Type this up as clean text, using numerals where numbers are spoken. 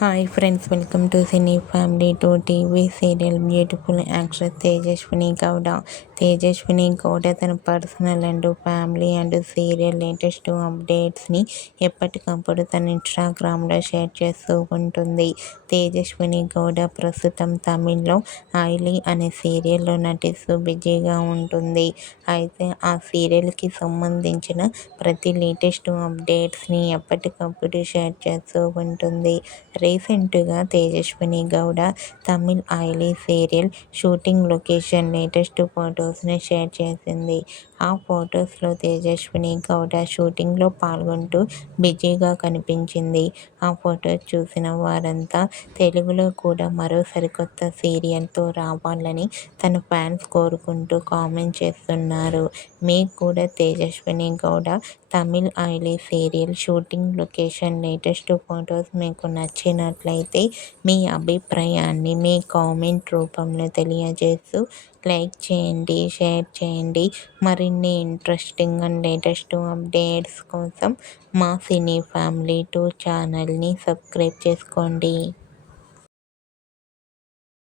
Hi friends, welcome to cine family to TV serial beautiful actress Tejaswini Gowda. Tejaswini Gowda తన personal and family and serial latest అప్డేట్స్ని ఎప్పటికప్పుడు తన ఇన్స్టాగ్రామ్లో share చేస్తూ ఉంటుంది. తేజస్విని గౌడ ప్రస్తుతం తమిళ్లో ఐలీ అనే సీరియల్లో నటిస్తూ బిజీగా ఉంటుంది. అయితే ఆ సీరియల్కి సంబంధించిన ప్రతి లేటెస్ట్ అప్డేట్స్ని ఎప్పటికప్పుడు షేర్ చేస్తూ ఉంటుంది. రీసెంట్గా తేజస్విని గౌడ తమిళ్ ఐలీ సీరియల్ షూటింగ్ లొకేషన్ లేటెస్ట్ ఫొటోస్ని షేర్ చేసింది. ఆ ఫొటోస్లో తేజస్విని గౌడ షూటింగ్లో పాల్గొంటూ బిజీగా కనిపించింది. ఆ ఫొటోస్ చూసిన వారంతా తెలుగులో కూడా మరో సరికొత్త సీరియల్తో రావాలని తన ఫ్యాన్స్ కోరుకుంటూ కామెంట్ చేస్తున్నారు. మీకు కూడా తేజస్విని గౌడ తమిళ్ ఐలీ serial shooting location latest photos మీకు నచ్చినట్లయితే మీ అభిప్రాయాన్ని మీ కామెంట్ రూపంలో తెలియజేస్తూ లైక్ చేయండి, షేర్ చేయండి. మరిన్ని ఇంట్రెస్టింగ్ అండ్ లేటెస్ట్ అప్డేట్స్ కోసం మా సినీ ఫ్యామిలీ 2 ఛానల్ని సబ్స్క్రైబ్ చేసుకోండి.